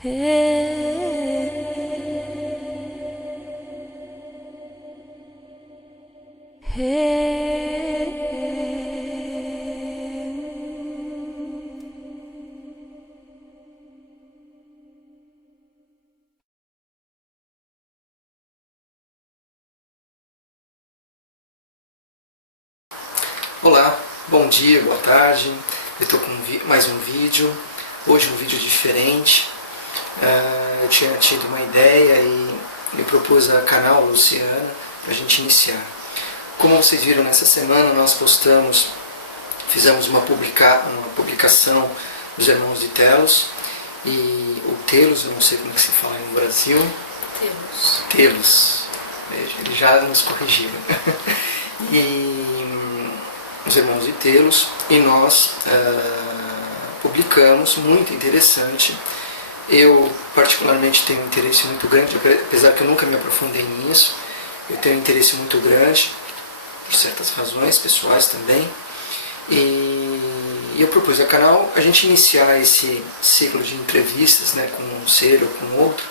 Olá, bom dia, boa tarde. Eu estou com mais um vídeo. Hoje um vídeo diferente. Eu tinha tido uma ideia e me propus a canal Luciana para a gente iniciar. Como vocês viram nessa semana, nós fizemos uma publicação dos Irmãos de Telos. E o Telos, eu não sei como é que se fala no Brasil. Telos. Veja, eles já nos corrigiram. Os Irmãos de Telos, e nós publicamos, muito interessante. Eu particularmente tenho um interesse muito grande, apesar que eu nunca me aprofundei nisso, eu tenho um interesse muito grande, por certas razões pessoais também, e eu propus ao canal a gente iniciar esse ciclo de entrevistas, né, com um ser ou com outro,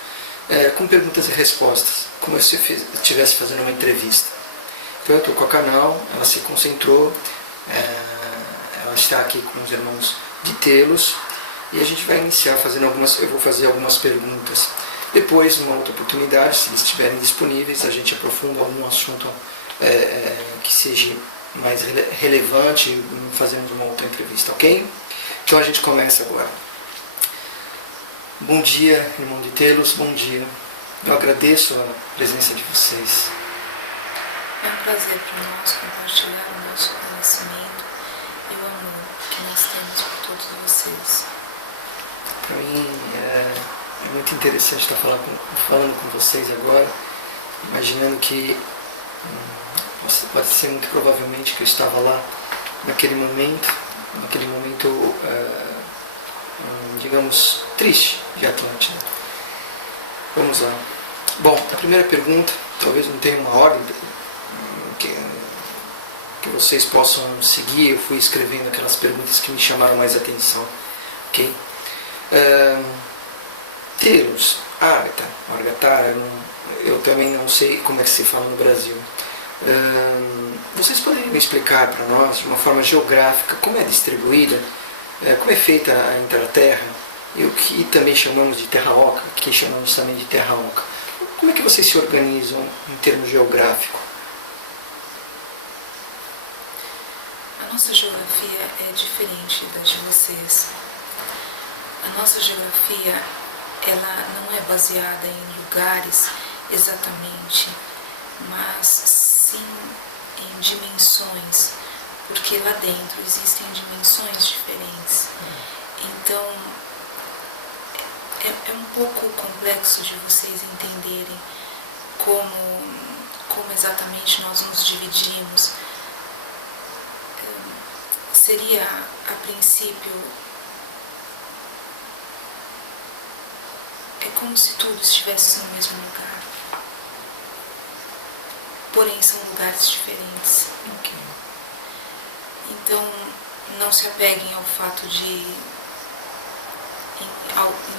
com perguntas e respostas, como se eu estivesse fazendo uma entrevista. Então eu estou com o canal, ela se concentrou, ela está aqui com os Irmãos de Telos e a gente vai iniciar fazendo eu vou fazer algumas perguntas. Depois, numa outra oportunidade, se eles estiverem disponíveis, a gente aprofunda algum assunto que seja mais relevante e fazemos uma outra entrevista, ok? Então a gente começa agora. Bom dia, Irmão de Telos, bom dia. Eu agradeço a presença de vocês. É um prazer para nós compartilhar o nosso conhecimento e o amor que nós temos por todos vocês. Para mim é muito interessante estar falando com vocês agora, imaginando que pode ser muito provavelmente que eu estava lá naquele momento digamos, triste de Atlântida. Vamos lá. Bom, a primeira pergunta, talvez não tenha uma ordem que vocês possam seguir. Eu fui escrevendo aquelas perguntas que me chamaram mais atenção, ok? Telos, Ágata, eu também não sei como é que se fala no Brasil. Vocês poderiam me explicar para nós, de uma forma geográfica, como é distribuída, como é feita a Intraterra, e o que também chamamos de Terra Oca, que chamamos também de Terra Oca. Como é que vocês se organizam em termos geográficos? A nossa geografia é diferente da de vocês. A nossa geografia, ela não é baseada em lugares exatamente, mas sim em dimensões, porque lá dentro existem dimensões diferentes. Então, é um pouco complexo de vocês entenderem como exatamente nós nos dividimos. Seria, a princípio, é como se tudo estivesse no mesmo lugar. Porém, são lugares diferentes. Okay. Então, não se apeguem ao fato de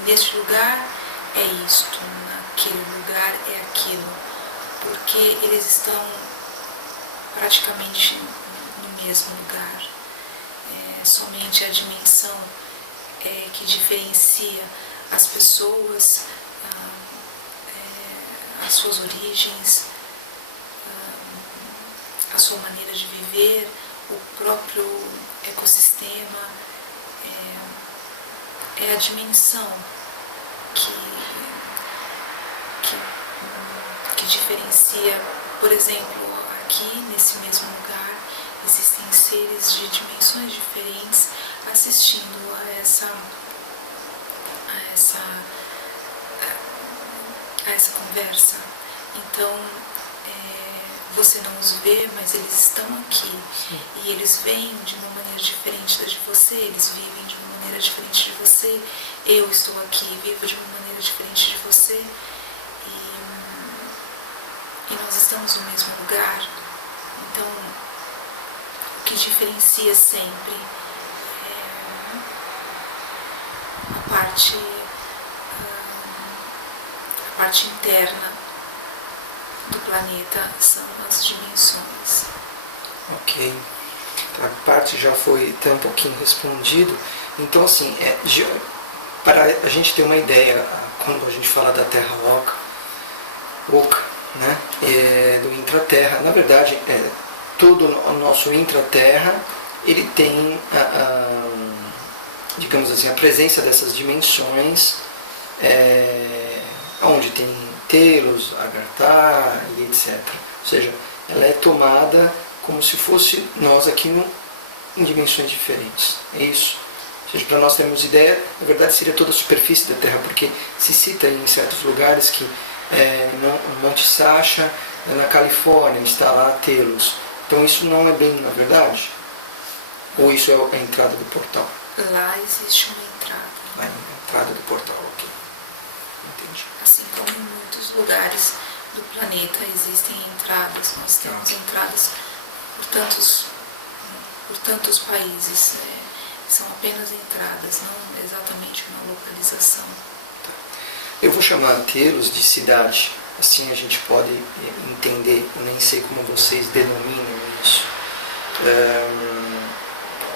neste lugar é isto, naquele lugar é aquilo, porque eles estão praticamente no mesmo lugar. Somente a dimensão que diferencia as pessoas, as suas origens, a sua maneira de viver, o próprio ecossistema, é a dimensão que diferencia. Por exemplo, aqui nesse mesmo lugar existem seres de dimensões diferentes assistindo a essa conversa. Então, você não os vê, mas eles estão aqui. Sim. E eles veem de uma maneira diferente da de você, eles vivem de uma maneira diferente de você. Eu estou aqui, vivo de uma maneira diferente de você. E nós estamos no mesmo lugar. Então, o que diferencia sempre a parte parte interna do planeta são as dimensões. Ok. A parte já foi até um pouquinho respondido. Então, assim, para a gente ter uma ideia, quando a gente fala da Terra oca, né, do intraterra, na verdade, todo o nosso intraterra, ele tem, digamos assim, a presença dessas dimensões, onde tem Telos, Agartha e etc. Ou seja, ela é tomada como se fosse nós aqui em dimensões diferentes. É isso. Ou seja, para nós termos ideia, na verdade seria toda a superfície da Terra, porque se cita em certos lugares que no Monte Sacha, na Califórnia, está lá Telos. Então isso não é bem na verdade? Ou isso é a entrada do portal? Lá existe uma entrada. Lá é a entrada do portal, ok. Entendi. Assim como em muitos lugares do planeta existem entradas, nós temos entradas por tantos países. São apenas entradas, não exatamente uma localização. Eu vou chamar Telos de cidade, assim a gente pode entender, eu nem sei como vocês denominam isso.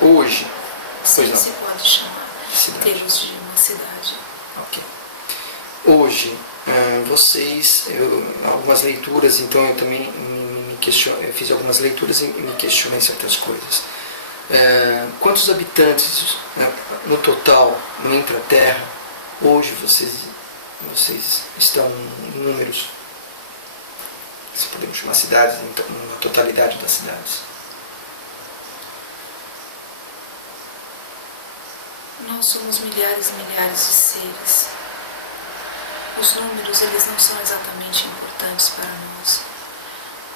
Hoje, sim, se pode chamar Telos de uma cidade. Ok. Hoje, algumas leituras, então eu também eu fiz algumas leituras e me questionei certas coisas. Quantos habitantes, no total, no intraterra, hoje vocês estão em números, se podemos chamar cidades, na totalidade das cidades? Nós somos milhares e milhares de seres. Os números, eles não são exatamente importantes para nós,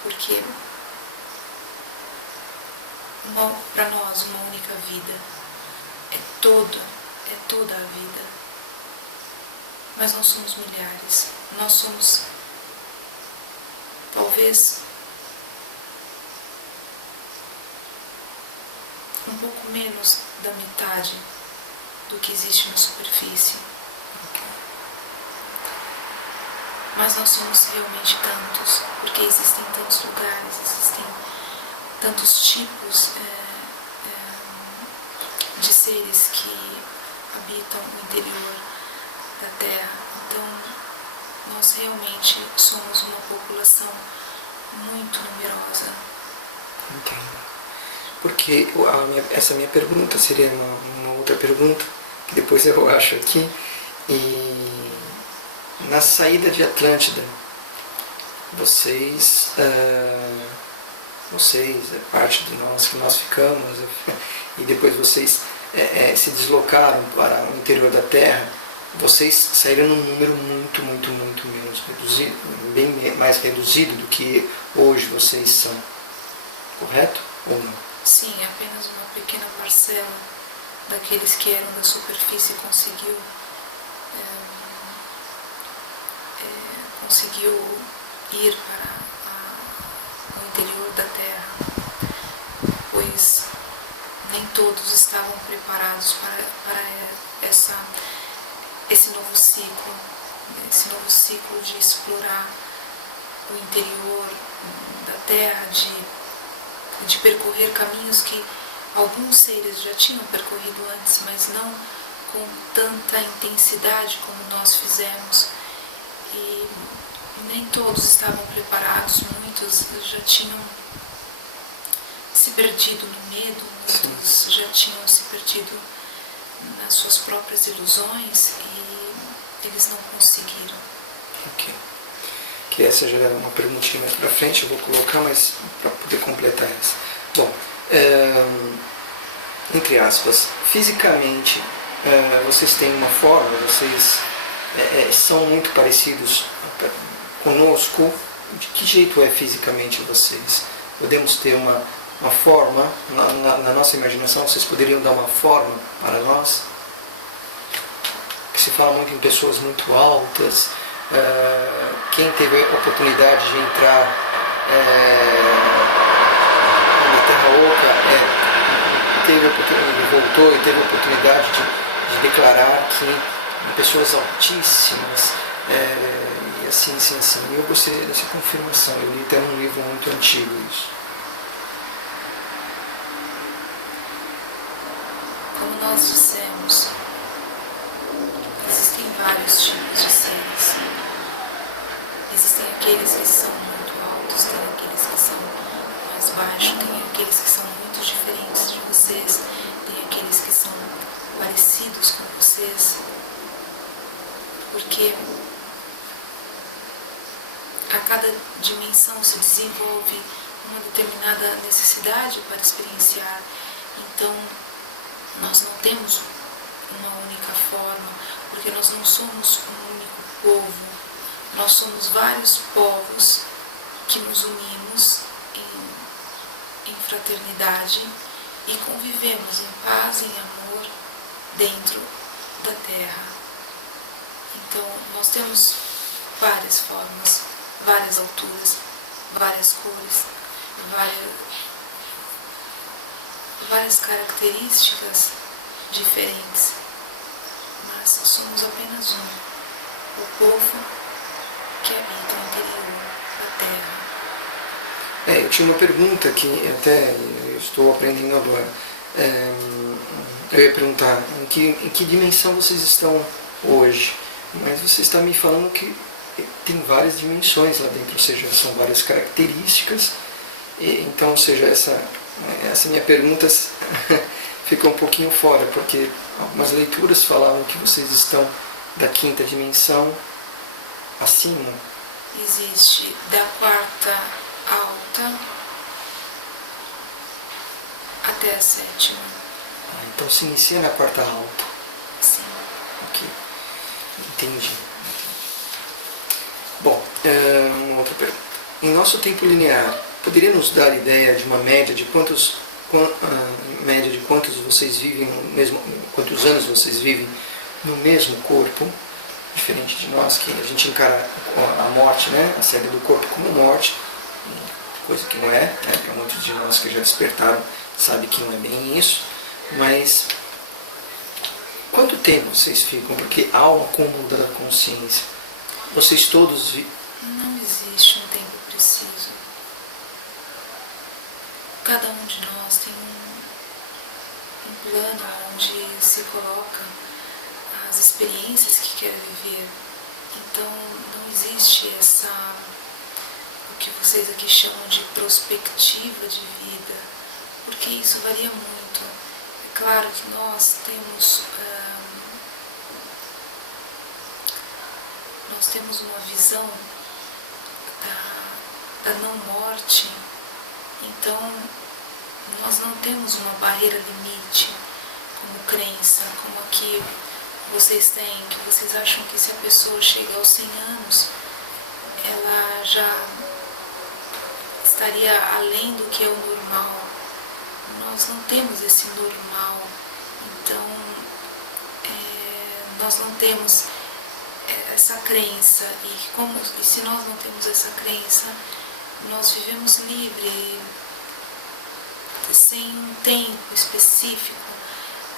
porque para nós uma única vida é toda a vida. Mas nós somos milhares. Nós somos talvez um pouco menos da metade do que existe na superfície. Mas nós somos realmente tantos, porque existem tantos lugares, existem tantos tipos de seres que habitam o interior da Terra. Então, nós realmente somos uma população muito numerosa. Entendo. Porque essa minha pergunta seria uma outra pergunta, que depois eu acho aqui. E na saída de Atlântida, vocês, parte de nós que nós ficamos, e depois vocês se deslocaram para o interior da Terra, vocês saíram num número muito menos reduzido, bem mais reduzido do que hoje vocês são. Correto ou não? Sim, apenas uma pequena parcela daqueles que eram da superfície conseguiu ir para o interior da Terra, pois nem todos estavam preparados para esse novo ciclo de explorar o interior da Terra, de percorrer caminhos que alguns seres já tinham percorrido antes, mas não com tanta intensidade como nós fizemos. E nem todos estavam preparados, muitos já tinham se perdido no medo, muitos já tinham se perdido nas suas próprias ilusões e eles não conseguiram. Ok. Que essa já era uma perguntinha mais para frente, eu vou colocar, mas para poder completar essa. Bom, entre aspas, fisicamente, vocês têm uma forma, vocês são muito parecidos conosco. De que jeito é fisicamente vocês? Podemos ter uma forma, na nossa imaginação, vocês poderiam dar uma forma para nós? Que se fala muito em pessoas muito altas. Quem teve a oportunidade de entrar na Terra Oca, ele voltou e teve a oportunidade de declarar que pessoas altíssimas, E assim. Eu gostaria dessa confirmação. Eu li até num livro muito antigo isso. Como nós dissemos, existem vários tipos de seres. Existem aqueles que são muito altos, tem aqueles que são mais baixos, tem aqueles que são muito diferentes de vocês, tem aqueles que são parecidos com vocês. Porque a cada dimensão se desenvolve uma determinada necessidade para experienciar. Então, nós não temos uma única forma, porque nós não somos um único povo. Nós somos vários povos que nos unimos em fraternidade e convivemos em paz e em amor dentro da Terra. Então, nós temos várias formas, várias alturas, várias cores, várias características diferentes, mas somos apenas um, o povo que habita o interior da Terra. Eu tinha uma pergunta que até eu estou aprendendo agora. Eu ia perguntar em que dimensão vocês estão hoje, mas você está me falando que tem várias dimensões lá dentro, ou seja, são várias características. Então, ou seja, essa minha pergunta fica um pouquinho fora, porque algumas leituras falavam que vocês estão da quinta dimensão acima. Existe da quarta alta até a sétima. Então se inicia na quarta alta. Sim. Ok, entendi. Bom, uma outra pergunta. Em nosso tempo linear, poderia nos dar ideia de uma média de quantos vocês vivem no mesmo, quantos anos vocês vivem no mesmo corpo? Diferente de nós, que a gente encara a morte, né, a saída do corpo como morte, coisa que não é, né, para muitos de nós que já despertaram sabem que não é bem isso, mas quanto tempo vocês ficam? Porque há um acúmulo da consciência. Vocês todos... Não existe um tempo preciso. Cada um de nós tem um plano onde se coloca as experiências que quer viver. Então não existe o que vocês aqui chamam de perspectiva de vida, porque isso varia muito. É claro que nós temos uma visão da não morte, então nós não temos uma barreira limite como crença, como aqui vocês têm, que vocês acham que se a pessoa chega aos 100 anos, ela já estaria além do que é o normal. Nós não temos esse normal, então nós não temos essa crença, e se nós não temos essa crença, nós vivemos livre, sem um tempo específico,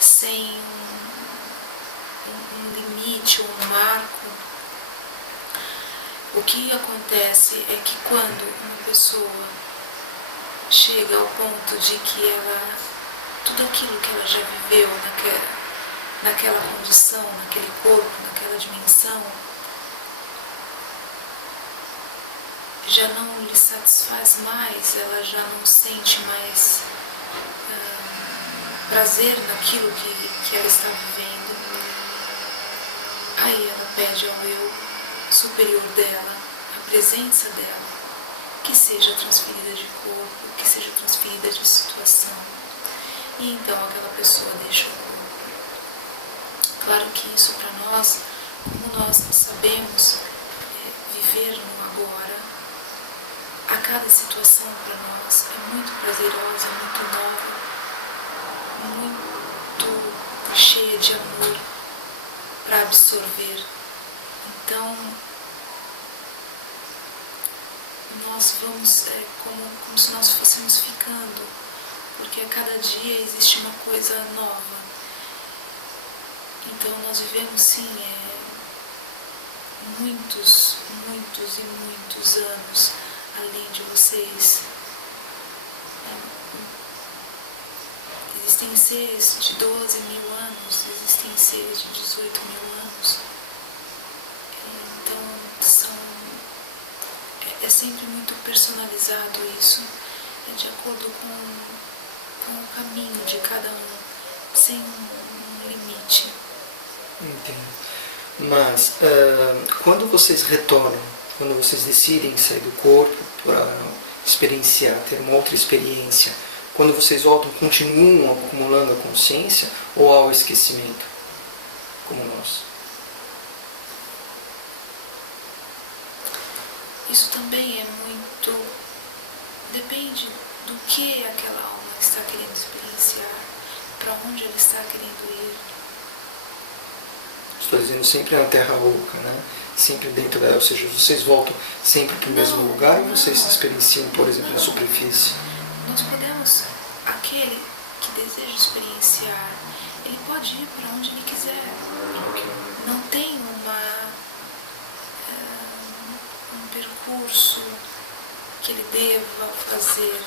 sem um limite ou um marco. O que acontece é que quando uma pessoa chega ao ponto de que tudo aquilo que ela já viveu naquela condição, naquele corpo, naquela dimensão, já não lhe satisfaz mais, ela já não sente mais prazer naquilo que ela está vivendo. Aí ela pede ao eu superior dela, a presença dela, que seja transferida de corpo, que seja transferida de situação. E então aquela pessoa deixa o corpo. Claro que isso para nós, como nós sabemos viver no agora, a cada situação para nós é muito prazerosa, muito nova, muito cheia de amor para absorver. Então, nós vamos como se nós fôssemos ficando, porque a cada dia existe uma coisa nova. Então nós vivemos sim um muitos, muitos e muitos anos além de vocês. Existem seres de 12 mil anos, existem seres de 18 mil anos. Então, é sempre muito personalizado isso, é de acordo com o caminho de cada um, sem um limite. Entendo. Mas, quando vocês retornam, quando vocês decidem sair do corpo para experienciar, ter uma outra experiência, quando vocês voltam, continuam acumulando a consciência ou há o esquecimento, como nós? Isso também é muito... depende do que aquela alma está querendo experienciar, para onde ela está querendo ir. Estou dizendo sempre na Terra Oca, né? Sempre dentro dela, ou seja, vocês voltam sempre para o mesmo lugar ou vocês se experienciam, por exemplo, na superfície? Nós podemos, aquele que deseja experienciar, ele pode ir para onde ele quiser. Não tem um percurso que ele deva fazer.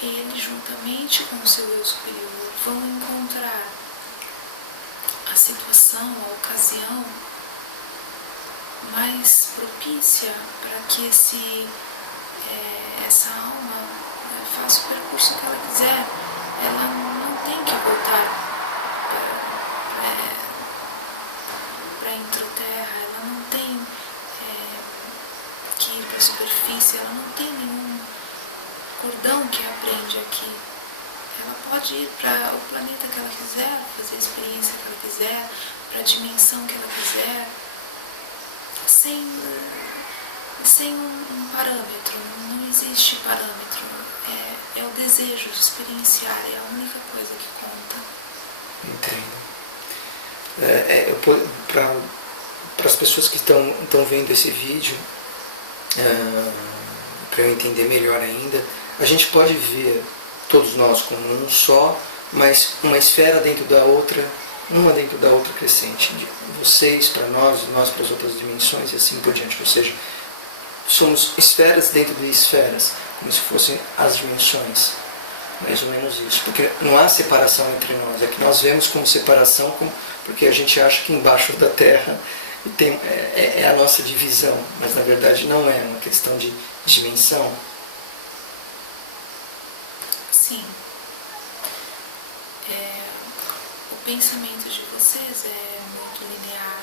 Ele, juntamente com o seu eu superior, vão encontrar a situação, a ocasião mais propícia para que essa alma faça o percurso que ela quiser. Ela não tem que voltar para a introterra, ela não tem que ir para a superfície, ela não tem nenhum cordão que a prende aqui. Ela pode ir para o planeta que ela quiser, fazer a experiência que ela quiser, para a dimensão que ela quiser, sem um parâmetro. Não existe parâmetro. É o desejo de experienciar, é a única coisa que conta. Entendo. Para as pessoas que estão vendo esse vídeo, para eu entender melhor ainda, a gente pode ver todos nós como um só, mas uma esfera dentro da outra, uma dentro da outra crescente. Vocês para nós para as outras dimensões e assim por diante. Ou seja, somos esferas dentro de esferas, como se fossem as dimensões. Mais ou menos isso. Porque não há separação entre nós. É que nós vemos como separação porque a gente acha que embaixo da Terra é a nossa divisão. Mas na verdade não é uma questão de dimensão. Sim. O pensamento de vocês é muito linear.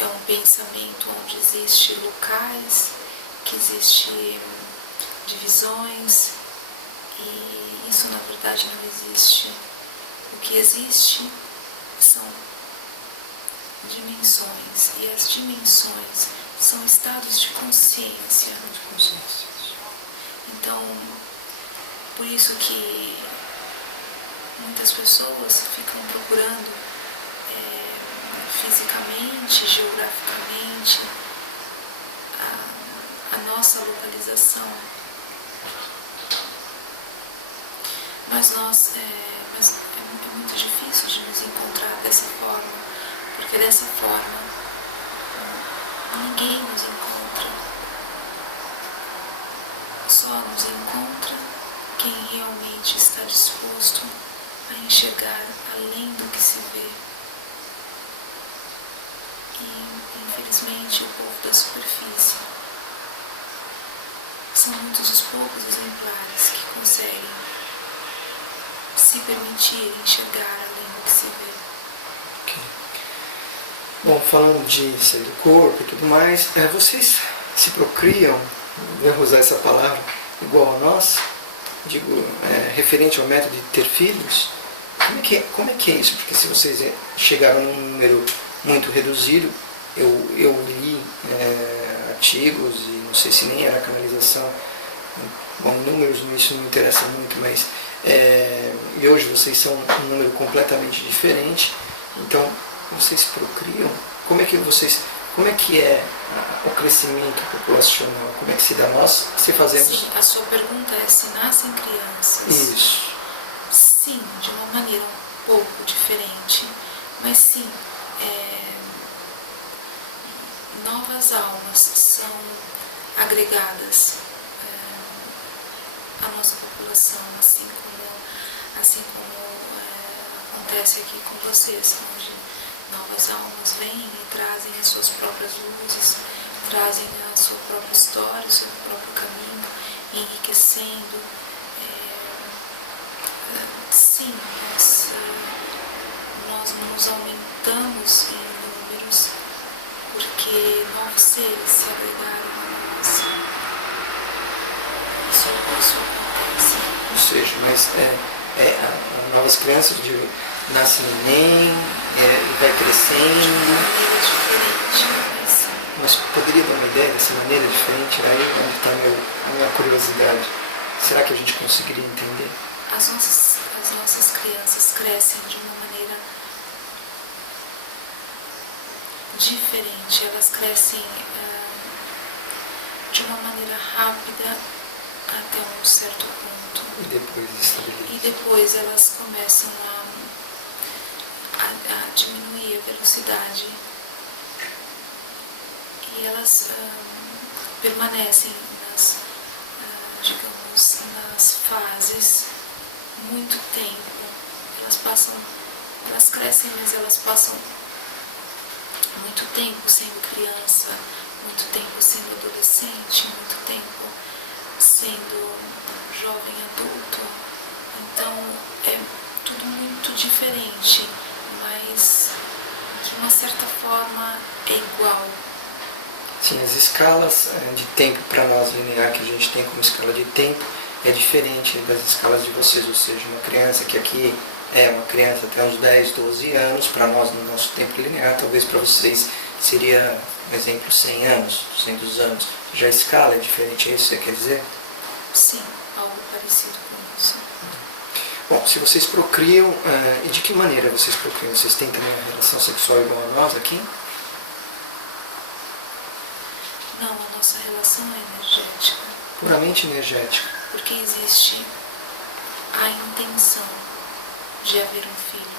É um pensamento onde existem locais, que existem divisões, e isso na verdade não existe. O que existe são dimensões, e as dimensões são estados de consciência. Então, por isso que muitas pessoas ficam procurando fisicamente, geograficamente, a nossa localização. Mas é muito difícil de nos encontrar dessa forma, porque dessa forma ninguém nos encontra. Só nos encontra quem realmente está disposto a enxergar além do que se vê. E, infelizmente, o povo da superfície são muitos os poucos exemplares que conseguem se permitir enxergar além do que se vê. Okay. Bom, falando de sair do corpo e tudo mais, vocês se procriam, vou usar essa palavra, igual a nós? Digo, referente ao método de ter filhos? Como é que é isso? Porque se vocês chegaram num número muito reduzido, eu li artigos e não sei se nem era canalização. Bom, números isso não me interessa muito, mas e hoje vocês são um número completamente diferente. Então, vocês procriam? Como é que é o crescimento populacional? Como é que se dá? Nós se fazemos... Sim, a sua pergunta é se nascem crianças. Isso. Sim, de uma maneira um pouco diferente, mas sim, novas almas são agregadas à nossa população, assim como acontece aqui com vocês, onde novas almas vêm e trazem as suas próprias luzes, trazem a sua própria história, o seu próprio caminho, enriquecendo. Sim, nós nos aumentamos em números porque novos seres se agregaram a nós. Isso acontece. Ou seja, mas novas crianças nascem neném, vai crescendo. De uma maneira diferente, mas poderia dar uma ideia dessa maneira diferente? Aí onde está a minha curiosidade. Será que a gente conseguiria entender? As nossas crianças crescem de uma maneira diferente, elas crescem de uma maneira rápida até um certo ponto. E depois estabiliza. E depois elas começam a diminuir a velocidade. E elas permanecem nas fases muito tempo. Elas crescem, mas elas passam muito tempo sendo criança, muito tempo sendo adolescente, muito tempo sendo jovem adulto. Então é tudo muito diferente, mas de uma certa forma é igual. Sim, as escalas de tempo para nós linear que a gente tem como escala de tempo é diferente das escalas de vocês, ou seja, uma criança que aqui é uma criança até uns 10, 12 anos, para nós no nosso tempo linear, talvez para vocês seria, por exemplo, 100 anos, 200 anos. Já a escala é diferente, é isso que você quer dizer? Sim, algo parecido com isso. Bom, se vocês procriam, e de que maneira vocês procriam? Vocês têm também uma relação sexual igual a nós aqui? Não, a nossa relação é energética. Puramente energética. Porque existe a intenção de haver um filho.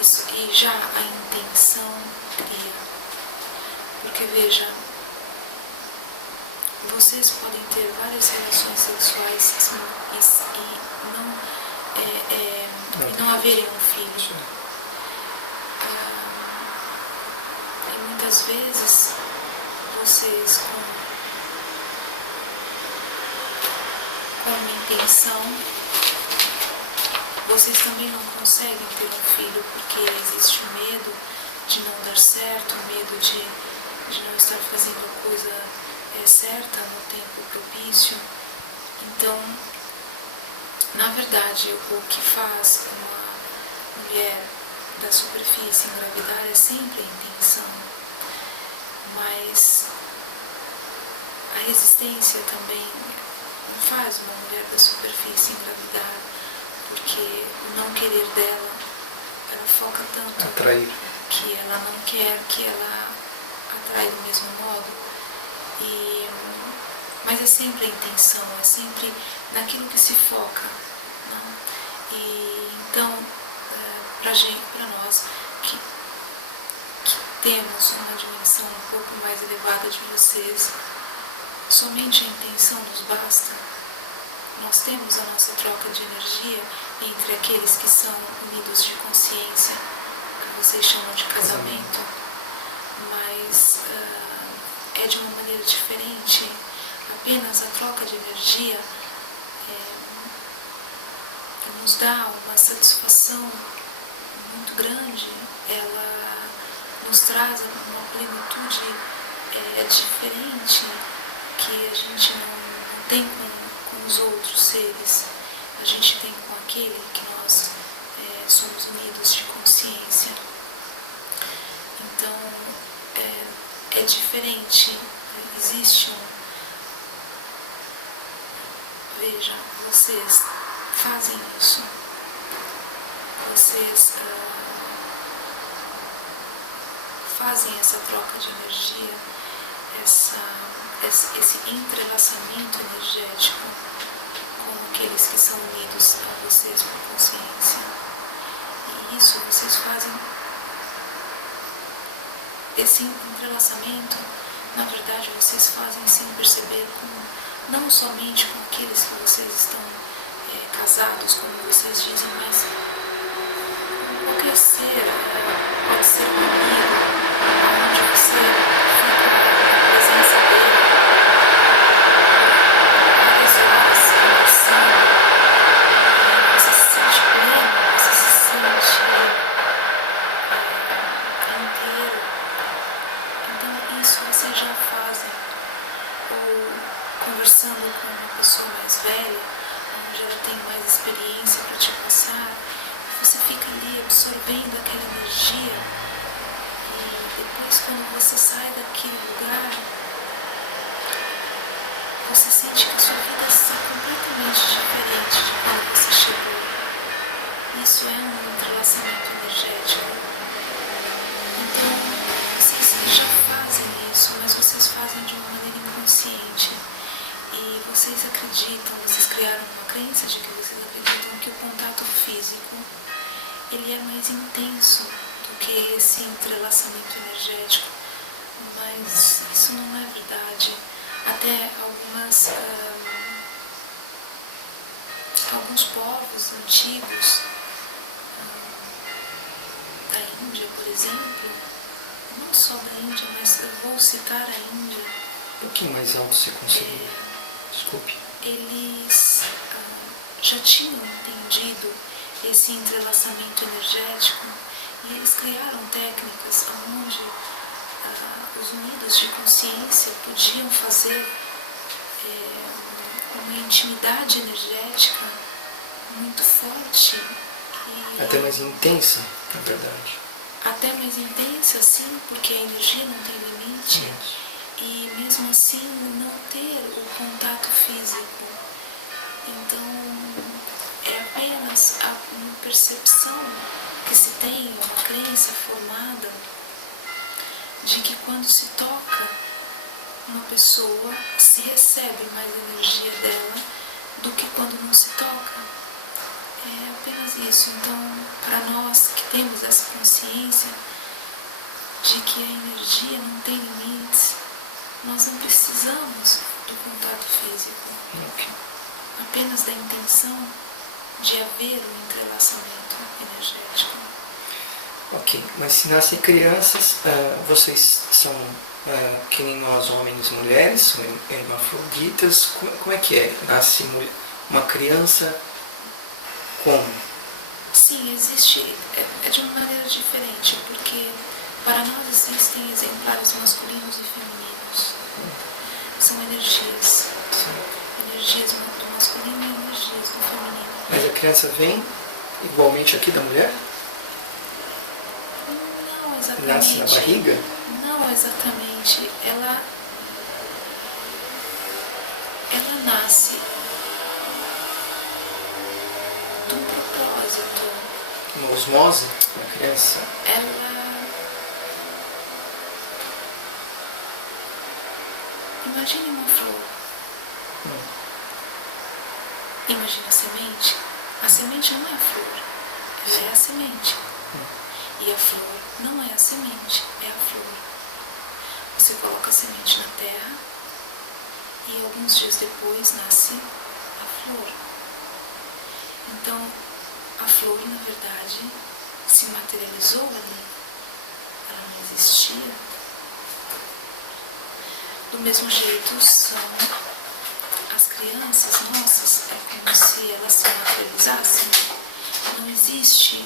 Isso, e já a intenção cria. Porque veja, vocês podem ter várias relações sexuais e não haverem um filho. E muitas vezes vocês com uma intenção, vocês também não conseguem ter um filho porque existe o medo de não dar certo, o medo de não estar fazendo a coisa certa no tempo propício. Então, na verdade, o que faz uma mulher da superfície engravidar é sempre a intenção, mas a resistência também não faz uma mulher da superfície engravidar, porque o não querer dela, ela foca tanto atrair, que ela não quer que ela atrai do mesmo modo. Mas é sempre a intenção, é sempre naquilo que se foca. Não? E então, para nós que temos uma dimensão um pouco mais elevada de vocês, somente a intenção nos basta. Nós temos a nossa troca de energia entre aqueles que são unidos de consciência, que vocês chamam de casamento, mas é de uma maneira diferente. Apenas a troca de energia nos dá uma satisfação muito grande, ela nos traz uma plenitude diferente que a gente não tem com os outros seres, a gente tem com aquele que nós somos unidos de consciência. Então é diferente, existe Veja, vocês fazem isso, vocês fazem essa troca de energia, esse entrelaçamento energético com aqueles que são unidos a vocês por consciência. E isso vocês fazem esse entrelaçamento, na verdade, vocês fazem sem perceber, não somente com aqueles que vocês estão casados, como vocês dizem, mas com qualquer ser, pode ser um amigo, onde você fica na presença dele, várias horas conversando, você se sente pleno, você se sente inteiro. Então isso vocês já fazem, ou conversando com uma pessoa mais velha, onde ela tem mais experiência para te passar, você fica ali absorvendo aquela energia, e depois quando você sai daquele lugar, você sente que a sua vida está completamente diferente de quando você chegou. Isso é um entrelaçamento energético. Então, vocês já fazem isso, mas vocês fazem de uma maneira inconsciente. E vocês acreditam, vocês criaram uma crença de que vocês acreditam que o contato físico ele é mais intenso do que esse entrelaçamento energético, mas isso não é verdade. Até alguns povos antigos da Índia, por exemplo, não só da Índia, mas eu vou citar a Índia. Um pouquinho mais alto você conseguir. Desculpe. Eles já tinham entendido esse entrelaçamento energético e eles criaram técnicas onde os unidos de consciência podiam fazer uma intimidade energética muito forte. E até mais intensa, na verdade. Até mais intensa, sim, porque a energia não tem limite. E mesmo assim não ter o contato físico. Então é apenas uma percepção que se tem, uma crença formada de que quando se toca uma pessoa se recebe mais energia dela do que quando não se toca. É apenas isso. Então, para nós que temos essa consciência de que a energia não tem limites, nós não precisamos do contato físico, apenas da intenção de haver um entrelaçamento energético. Ok, mas se nascem crianças, vocês são que nem nós, homens e mulheres, são hermafroditas, como é que é? Nasce uma criança como? Sim, existe, é de uma maneira diferente, porque para nós existem exemplares masculinos e femininos. São energias. Energias do masculino e energias do feminino. Mas a criança vem igualmente aqui da mulher? Não exatamente. Nasce na barriga? Não exatamente. Ela nasce de um propósito. Uma osmose da criança? Imagine uma flor. Imagine a semente. A semente não é a flor, ela é a semente. E a flor não é a semente, é a flor. Você coloca a semente na terra e alguns dias depois nasce a flor. Então, a flor, na verdade, se materializou ali. Ela não existia. Do mesmo jeito são as crianças nossas, é como se elas se materializassem. Não existe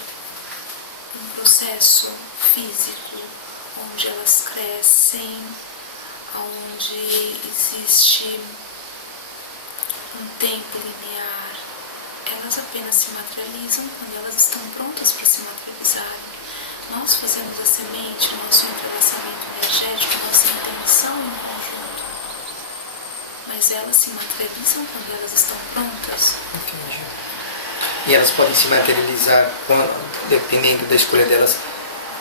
um processo físico onde elas crescem, onde existe um tempo linear. Elas apenas se materializam quando elas estão prontas para se materializarem. Nós fazemos a semente, o nosso entrelaçamento energético, a nossa intenção em conjunto. Mas elas se materializam quando elas estão prontas. Entendi. E elas podem se materializar, dependendo da escolha delas,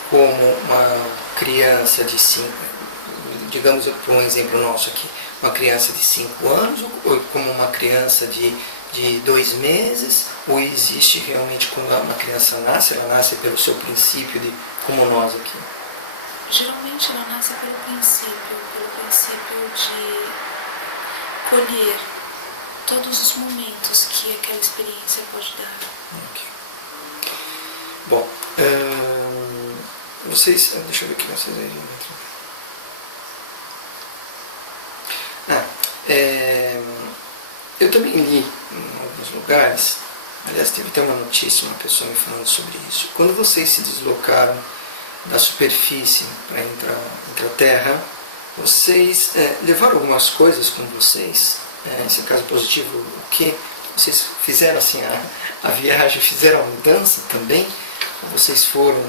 como uma criança de 5, digamos, por um exemplo nosso aqui, uma criança de 5 anos, ou como uma criança de 2 meses, ou existe realmente quando uma criança nasce, ela nasce pelo seu princípio, como nós aqui? Geralmente ela nasce pelo princípio de colher todos os momentos que aquela experiência pode dar. Okay. Bom, vocês... Deixa eu ver aqui, vocês aí. Eu também li em alguns lugares, aliás, teve até uma notícia, uma pessoa me falando sobre isso. Quando vocês se deslocaram da superfície para entrar a Terra, vocês levaram algumas coisas com vocês? Esse caso positivo, o que? Vocês fizeram assim a viagem, fizeram a mudança também? Ou vocês foram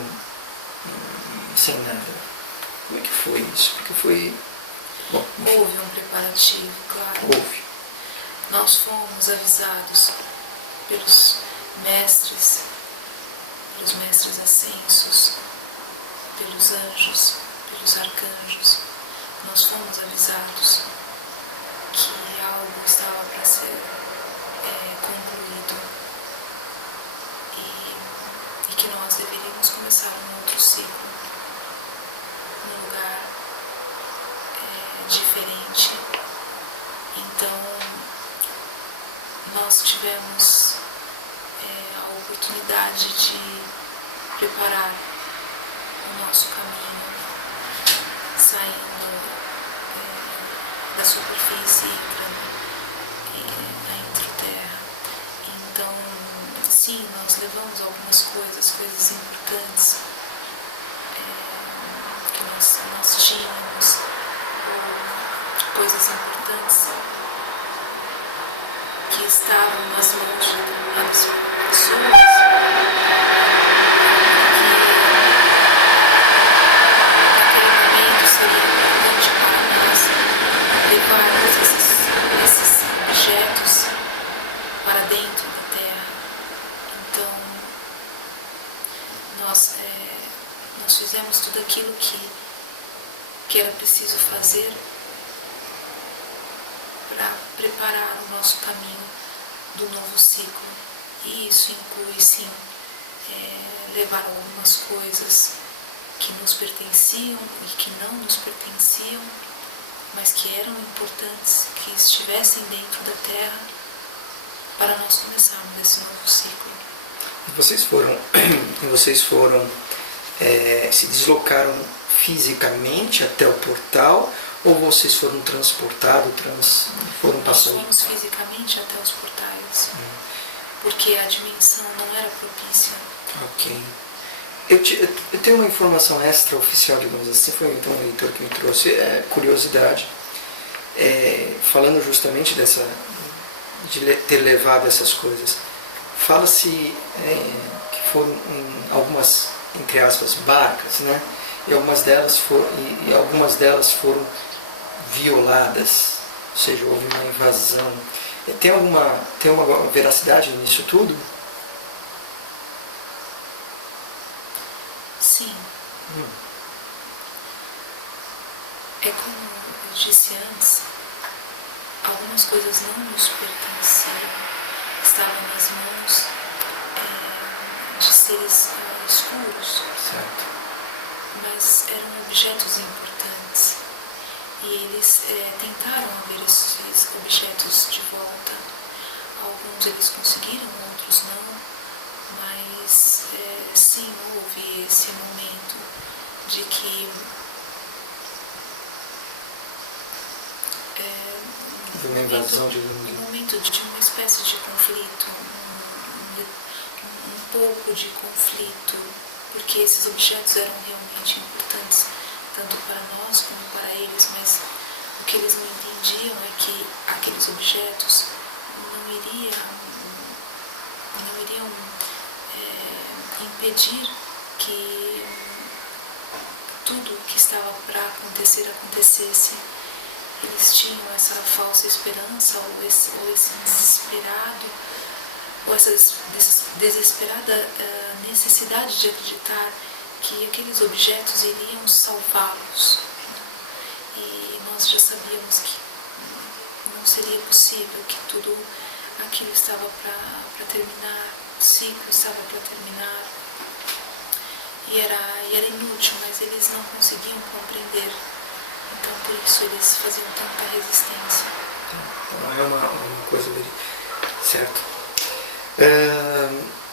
sem nada? Como é que foi isso? Porque foi... Bom, houve um preparativo, claro. Houve. Nós fomos avisados pelos mestres ascensos, pelos anjos, pelos arcanjos. Nós fomos avisados que algo estava para ser concluído e que nós deveríamos começar um outro ciclo num lugar diferente. Então nós tivemos a oportunidade de preparar o nosso caminho saindo da superfície e entrando na intraterra. Então, sim, nós levamos algumas coisas importantes que nós tínhamos, coisas importantes que estavam nas mãos de determinadas pessoas, esses objetos para dentro da Terra. Então, nós fizemos tudo aquilo que era preciso fazer para preparar o nosso caminho do novo ciclo. E isso inclui, sim, levar algumas coisas que nos pertenciam e que não nos pertenciam, mas que eram importantes, que estivessem dentro da Terra para nós começarmos esse novo ciclo. Vocês foram se deslocaram fisicamente até o portal, ou vocês foram transportados, foram passando? Nós fomos fisicamente até os portais, porque a dimensão não era propícia. Ok. Eu tenho uma informação extraoficial, digamos assim, foi então o leitor que me trouxe, curiosidade, falando justamente de ter levado essas coisas. Fala-se que foram algumas, entre aspas, barcas, né? E algumas delas foram violadas, ou seja, houve uma invasão. Tem uma veracidade nisso tudo? Sim. É como eu disse antes, algumas coisas não nos pertenciam, estavam nas mãos de seres escuros. Certo. Mas eram objetos importantes e eles tentaram ver esses objetos de volta. Alguns eles conseguiram, outros não, mas sim, houve esse momento de que uma invasão um momento de uma espécie de conflito, um pouco de conflito, porque esses objetos eram realmente importantes, tanto para nós como para eles, mas o que eles não entendiam é que aqueles objetos não iriam impedir que tudo o que estava para acontecer acontecesse. Eles tinham essa falsa esperança, ou esse desesperado, ou essa desesperada necessidade de acreditar que aqueles objetos iriam salvá-los. E nós já sabíamos que não seria possível, que tudo aquilo estava para terminar, o ciclo estava para terminar. e era inútil, mas eles não conseguiam compreender. Então por isso eles faziam tanta resistência. Então é uma coisa dele, certo?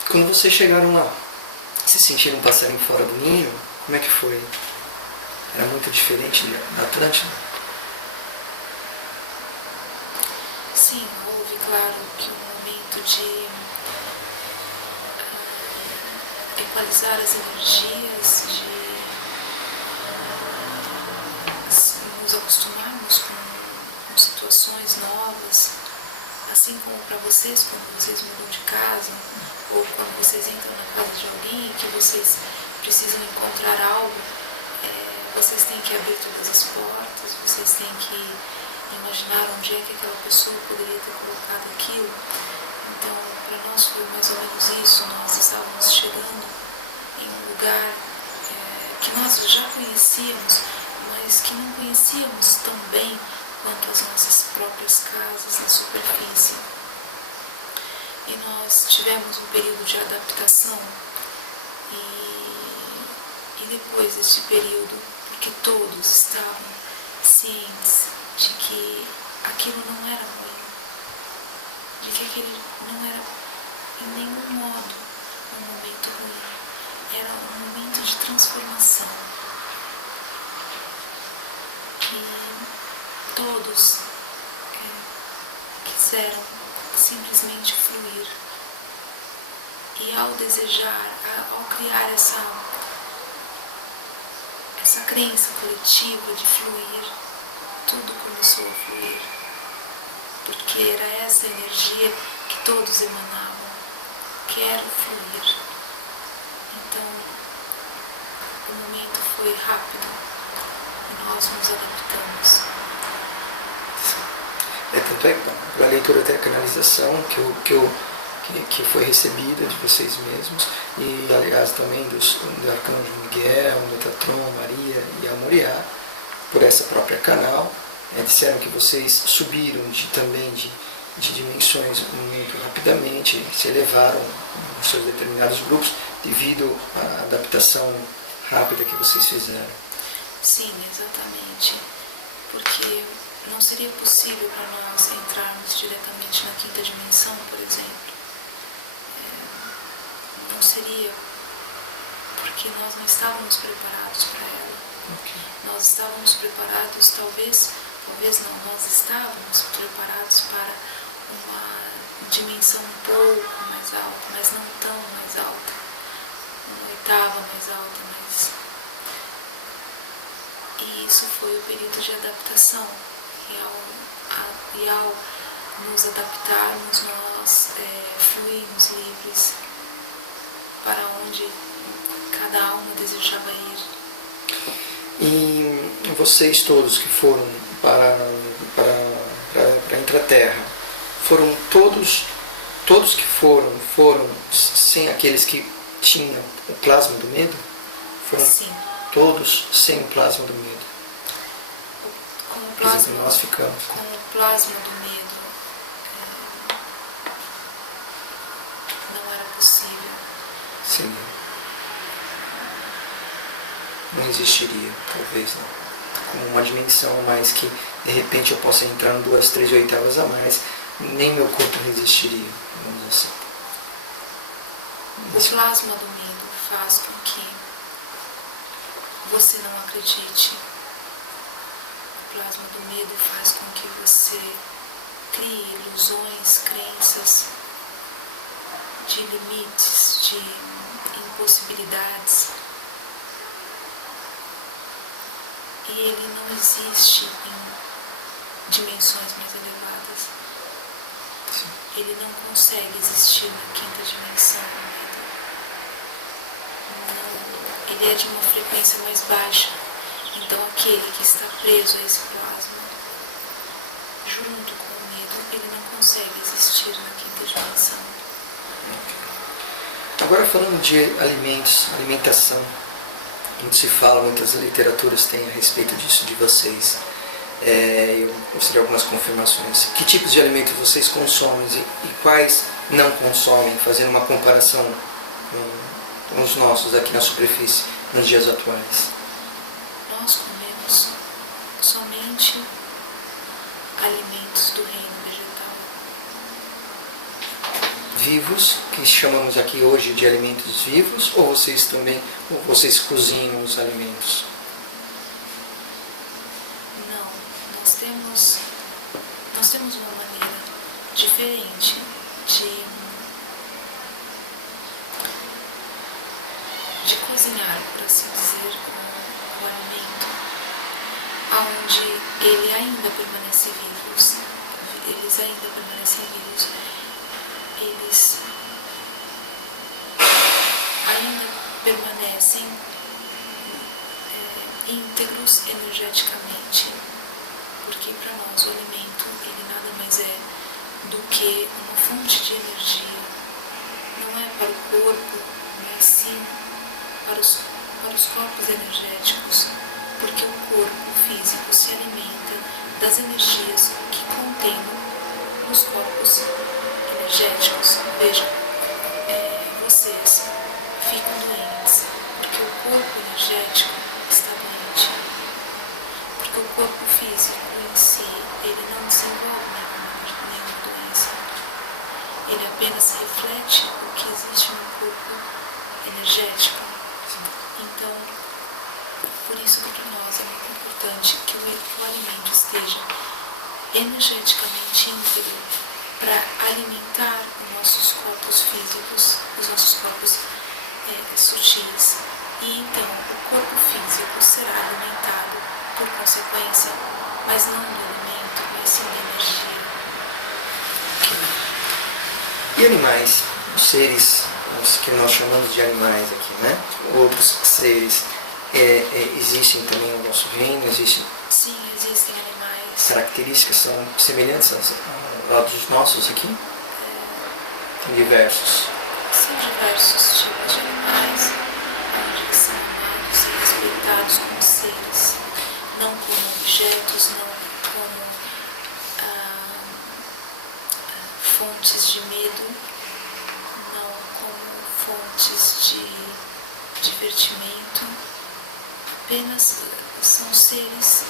Quando vocês chegaram lá, se sentiram um passarinho fora do ninho? Como é que foi? Era muito diferente da Atlântida? Sim, houve, claro, que um momento de equalizar as energias, de nos acostumarmos com situações novas, assim como para vocês, quando vocês mudam de casa, ou quando vocês entram na casa de alguém que vocês precisam encontrar algo, vocês têm que abrir todas as portas, vocês têm que imaginar onde é que aquela pessoa poderia ter colocado aquilo. Então, para nós foi mais ou menos isso. Nós estávamos chegando em um lugar que nós já conhecíamos, mas que não conhecíamos tão bem quanto as nossas próprias casas na superfície. E nós tivemos um período de adaptação e depois desse período, porque todos estavam cientes de que aquilo não era ruim, de que aquele não era em nenhum modo um momento ruim, era um momento de transformação. E todos quiseram simplesmente fluir. E ao desejar, ao criar essa crença coletiva de fluir, tudo começou a fluir. Porque era essa energia que todos emanavam. Quero fluir. Então, o momento foi rápido e nós nos adaptamos. Tanto é que a leitura até a canalização que foi recebida de vocês mesmos, e aliás também do Arcanjo Miguel, Metatron, Maria e Amoriá, por essa própria canal, disseram que vocês subiram também de dimensões muito rapidamente, se elevaram em seus determinados grupos devido à adaptação rápida que vocês fizeram. Sim, exatamente. Porque não seria possível para nós entrarmos diretamente na quinta dimensão, por exemplo. Não seria, porque nós não estávamos preparados para ela. Okay. Nós estávamos preparados, talvez não, nós estávamos preparados para uma dimensão um pouco mais alta, mas não tão mais alta, uma oitava mais alta, mas... E isso foi o período de adaptação, e ao nos adaptarmos, nós fluímos livres para onde cada alma desejava ir. E vocês todos que foram para a Intraterra, foram todos que foram sem aqueles que tinham o plasma do medo? Foram Sim. Todos sem o plasma do medo? Com o plasma, nós ficamos. Com o plasma do medo não era possível. Sim. Não existiria, talvez não. Como uma dimensão a mais que de repente eu possa entrar em 2, 3 oitavas a mais, nem meu corpo resistiria, vamos dizer assim. O plasma do medo faz com que você não acredite. O plasma do medo faz com que você crie ilusões, crenças de limites, de impossibilidades. E ele não existe em dimensões mais elevadas. Sim. Ele não consegue existir na quinta dimensão. Ele é de uma frequência mais baixa. Então aquele que está preso a esse plasma, junto com o medo, ele não consegue existir na quinta dimensão. Agora falando de alimentos, alimentação, muito se fala, muitas literaturas têm a respeito disso de vocês. Eu gostaria de algumas confirmações. Que tipos de alimentos vocês consomem e quais não consomem, fazendo uma comparação os nossos aqui na superfície, nos dias atuais? Nós comemos somente alimentos do reino vegetal. Vivos, que chamamos aqui hoje de alimentos vivos, ou vocês cozinham os alimentos? Não, nós temos uma maneira diferente de cozinhar, por assim dizer, o alimento, onde ele ainda permanece vivos, eles ainda permanecem vivos, eles ainda permanecem íntegros energeticamente, porque para nós o alimento ele nada mais é do que uma fonte de energia, não é para o corpo, mas sim para os corpos energéticos, porque o corpo físico se alimenta das energias que contém nos corpos energéticos. Vejam, vocês ficam doentes porque o corpo energético está doente, porque o corpo físico em si ele não desenvolve nenhuma doença, ele apenas reflete o que existe no corpo energético. Então, por isso que para nós é muito importante que o alimento esteja energeticamente íntegro para alimentar os nossos corpos físicos, os nossos corpos sutis. E então o corpo físico será alimentado por consequência, mas não do alimento, mas sim da energia. E animais, os seres, os que nós chamamos de animais aqui, né? Outros seres existem também no nosso reino? Existem? Sim, existem animais. Características são semelhantes aos nossos aqui? Tem diversos. São diversos tipos de animais, onde são amados e respeitados como seres, não como objetos, não como fontes de medo, não como fontes de divertimento, apenas são seres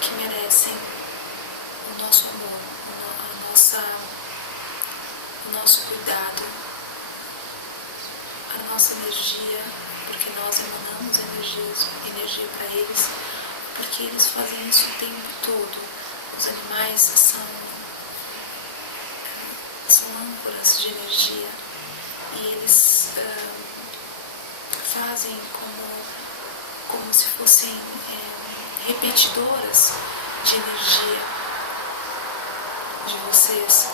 que merecem o nosso amor, o nosso cuidado, a nossa energia, porque nós emanamos energia para eles, porque eles fazem isso o tempo todo. Os animais são âncoras de energia e eles fazem como se fossem repetidoras de energia de vocês.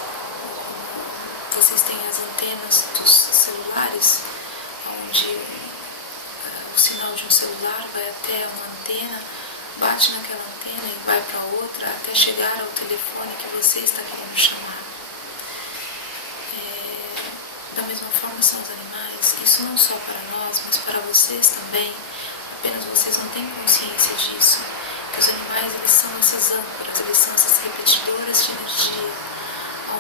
Vocês têm as antenas dos celulares, onde o sinal de um celular vai até uma antena, bate naquela antena e vai para outra até chegar ao telefone que você está querendo chamar. Da mesma forma são os animais, isso não só para nós, mas para vocês também, apenas vocês não têm consciência disso, que os animais eles são essas âncoras, eles são essas repetidoras de energia,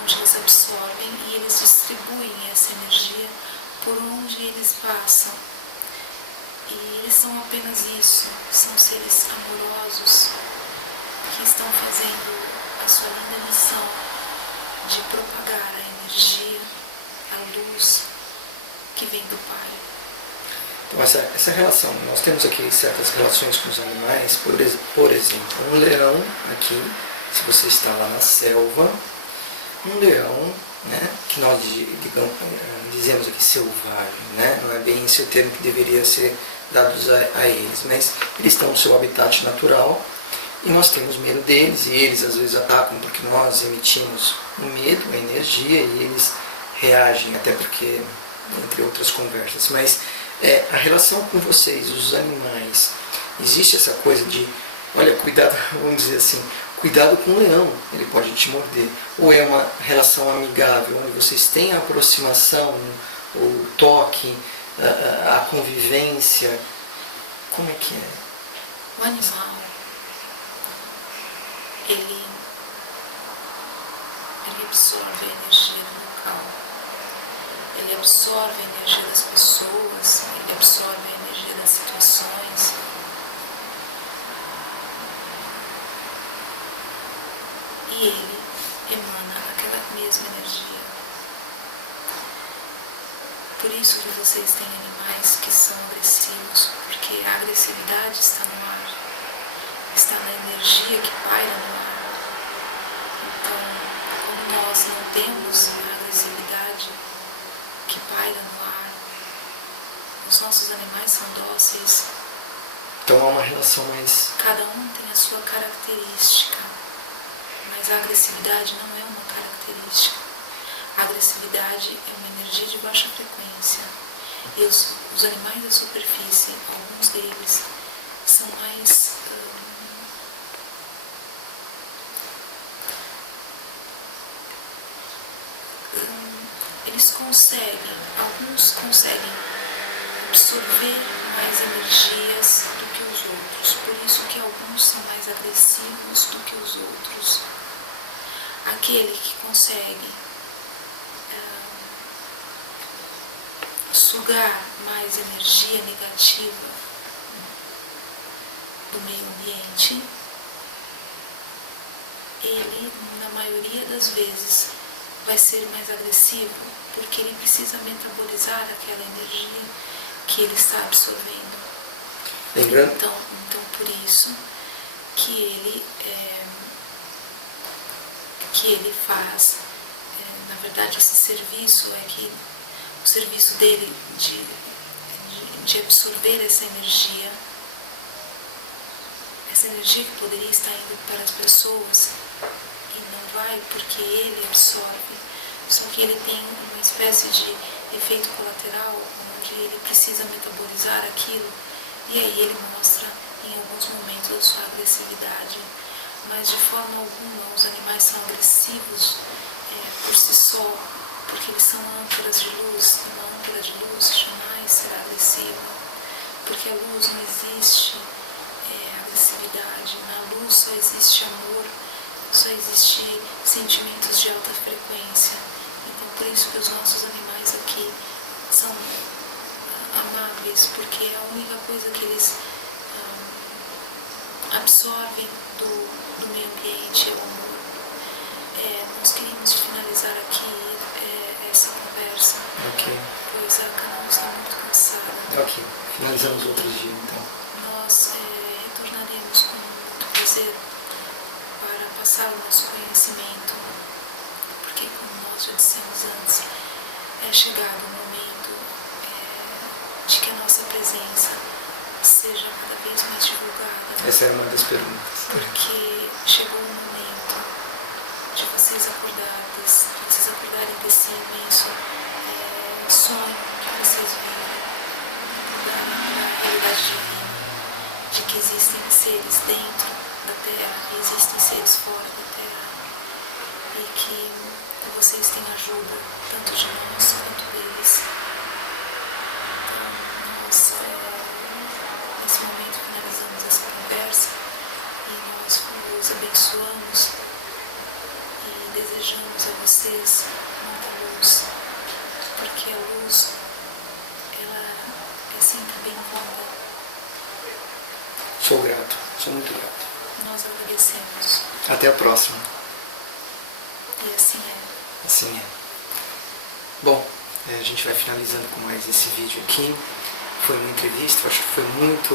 onde eles absorvem e eles distribuem essa energia por onde eles passam. E eles são apenas isso, são seres amorosos que estão fazendo a sua linda missão de propagar a energia, a luz que vem do Pai. Então essa relação, nós temos aqui certas relações com os animais, por exemplo, um leão aqui, se você está lá na selva, um leão, né, que nós dizemos aqui selvagem, né, não é bem esse o termo que deveria ser dado a eles, mas eles estão no seu habitat natural e nós temos medo deles e eles às vezes atacam porque nós emitimos um medo, uma energia e eles reagem, até porque, entre outras conversas, mas a relação com vocês, os animais, existe essa coisa de, olha, cuidado, vamos dizer assim, cuidado com o leão, ele pode te morder, ou é uma relação amigável, onde vocês têm a aproximação, o toque, a convivência, como é que é? O animal, ele absorve a energia do local. ele absorve a energia das pessoas, ele absorve a energia das situações. E ele emana aquela mesma energia. Por isso que vocês têm animais que são agressivos, porque a agressividade está no ar, está na energia que paira no ar. Então, como nós não temos a agressividade que paira no ar, os nossos animais são dóceis. Então há uma relação mais... Cada um tem a sua característica, mas a agressividade não é uma característica. A agressividade é uma energia de baixa frequência. E os animais da superfície, alguns deles, são mais... eles conseguem, alguns conseguem absorver mais energias do que os outros. Por isso que alguns são mais agressivos do que os outros. Aquele que consegue sugar mais energia negativa do meio ambiente, ele, na maioria das vezes, vai ser mais agressivo, porque ele precisa metabolizar aquela energia que ele está absorvendo. Lembrando? Então por isso que ele faz, na verdade, esse serviço é que o serviço dele de absorver essa energia que poderia estar indo para as pessoas e não vai porque ele absorve, só que ele tem uma espécie de efeito colateral onde ele precisa metabolizar aquilo e aí ele mostra em alguns momentos a sua agressividade, mas de forma alguma os animais são agressivos por si só, porque eles são âncoras de luz, e uma âncora de luz jamais será agressiva, porque a luz não existe agressividade, na luz só existe amor, só existe sentimentos de alta frequência. Então por isso que os nossos animais aqui são amáveis, porque a única coisa que eles absorvem do meio ambiente é o amor. Nós queríamos finalizar aqui essa conversa, pois a canal está muito cansada. Ok, finalizamos outro dia então. Nós retornaremos com muito prazer para passar o nosso conhecimento, porque como nós já dissemos antes, é chegado o momento de que a nossa presença seja cada vez mais divulgada. Essa era uma das perguntas. Porque chegou o momento de vocês acordarem desse imenso sonho que vocês vivem, acordarem para a realidade divina, de que existem seres dentro da Terra e existem seres fora da Terra, e que vocês têm ajuda tanto de nós quanto deles. Então, nós nesse momento finalizamos essa conversa e nós os abençoamos e desejamos a vocês muita luz, porque a luz, ela é sempre bem-vinda. Sou grato, sou muito grato. Nós agradecemos. Até a próxima. E assim é. Assim é. Bom, a gente vai finalizando com mais esse vídeo aqui. Foi uma entrevista, acho que foi muito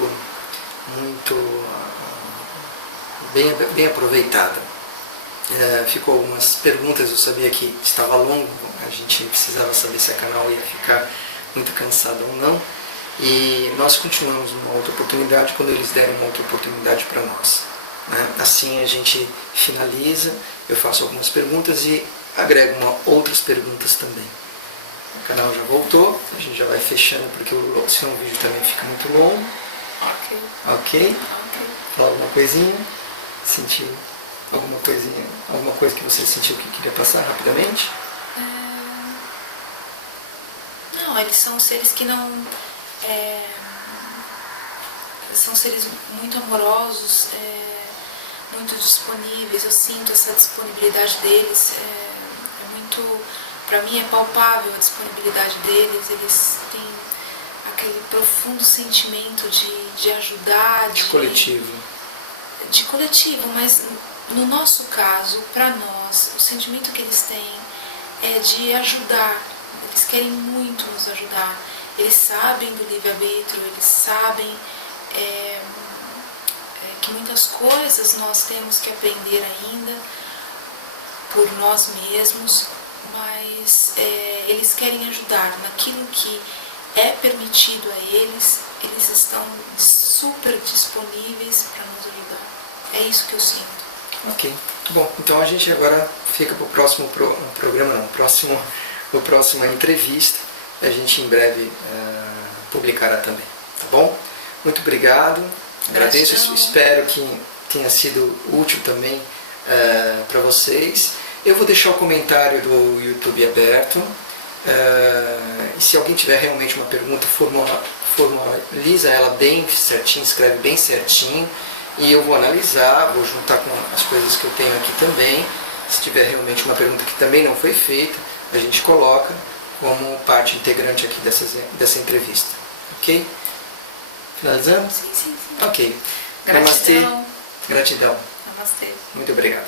bem aproveitada. Ficou algumas perguntas, eu sabia que estava longo, a gente precisava saber se a canal ia ficar muito cansada ou não. E nós continuamos numa outra oportunidade quando eles derem uma outra oportunidade para nós. Né? Assim a gente finaliza, eu faço algumas perguntas e agrego outras perguntas também. O canal já voltou, a gente já vai fechando porque senão o vídeo também fica muito longo. Ok? Fala alguma coisinha? Sentiu alguma coisinha? Alguma coisa que você sentiu que queria passar rapidamente? Não, eles são seres que não... são seres muito amorosos, muito disponíveis. Eu sinto essa disponibilidade deles, é muito para mim é palpável a disponibilidade deles, eles têm aquele profundo sentimento de ajudar, de coletivo. De coletivo, mas no nosso caso, para nós, o sentimento que eles têm é de ajudar. Eles querem muito nos ajudar. Eles sabem do livre-arbítrio, eles sabem que muitas coisas nós temos que aprender ainda por nós mesmos, mas eles querem ajudar naquilo que é permitido a eles, eles estão super disponíveis para nos ajudar. É isso que eu sinto. Ok, bom, então a gente agora fica para o próximo programa, não, próxima entrevista, a gente em breve publicará também, tá bom? Muito obrigado, agradeço, espero que tenha sido útil também para vocês. Eu vou deixar o comentário do YouTube aberto, e se alguém tiver realmente uma pergunta, formaliza ela bem certinho, escreve bem certinho, e eu vou analisar, vou juntar com as coisas que eu tenho aqui também. Se tiver realmente uma pergunta que também não foi feita, a gente coloca como parte integrante aqui dessa entrevista. Ok? Finalizamos? Sim, sim, sim. Ok. Gratidão. Namastê. Gratidão. Namastê. Muito obrigado.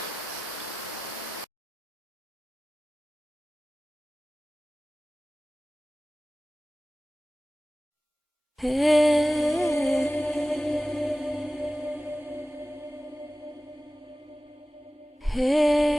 Hey